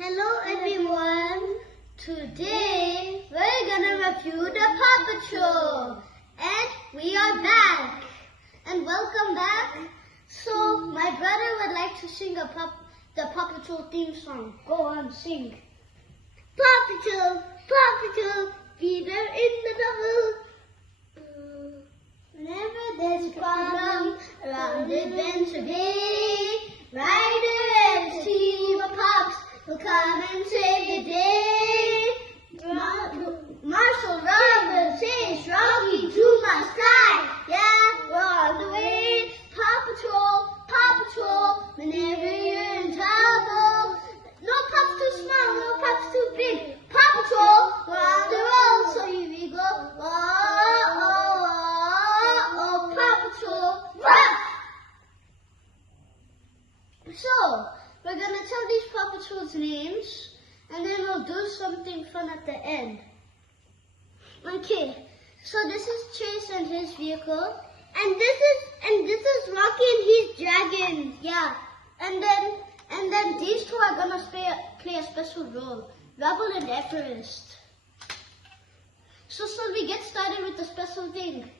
Hello everyone. Today we're gonna review the Paw Patrol, and we are back. And welcome back. So my brother would like to sing the Paw Patrol theme song. Go on, sing. Paw Patrol, Peter in the double. Whenever there's a problem around the adventure bay, Ryder and his team of pups will come and save the day. Marshall, Robin, Sage, Rocky, to my sky. Yeah, we're on the way. Paw Patrol, whenever you're in trouble. No pups too small, no pups too big. Paw Patrol, we're on the road, so here we go. Oh, Paw Patrol, rock! So, we're going to tell these Paw Patrol's names, and then we'll do something fun at the end. Okay, so this is Chase and his vehicle, and this is Rocky and his dragon. Yeah, and then these two are gonna play a special role, Rebel and Everest. So we get started with the special thing.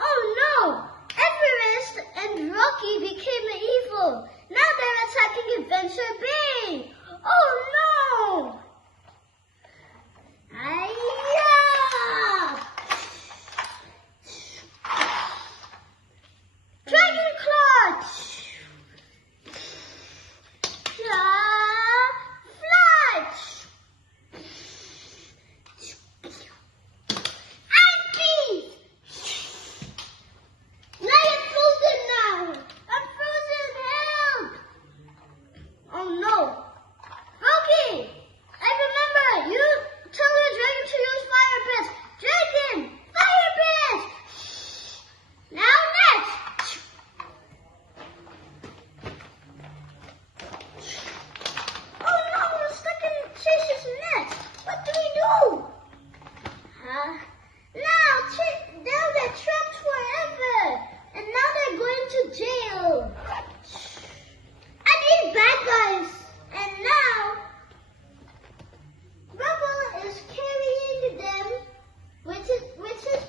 Oh no! Everest and Rocky became evil. Now they're attacking Adventure Bay. Oh no! Dragon Claw! Fly! Ice Beast! Now you're frozen now! I'm frozen, help! Oh no! Rocky! I remember! You tell your dragon to use fire breath! Dragon! Fire breath! Now next! Oh no! We're stuck in Chase's net! What do we do? Now they're trapped forever! And now they're going to jail! And these bad guys! And now Rebel is carrying them with his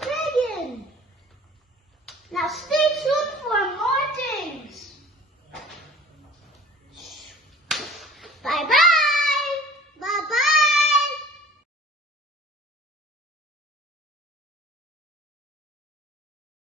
dragon. Now stay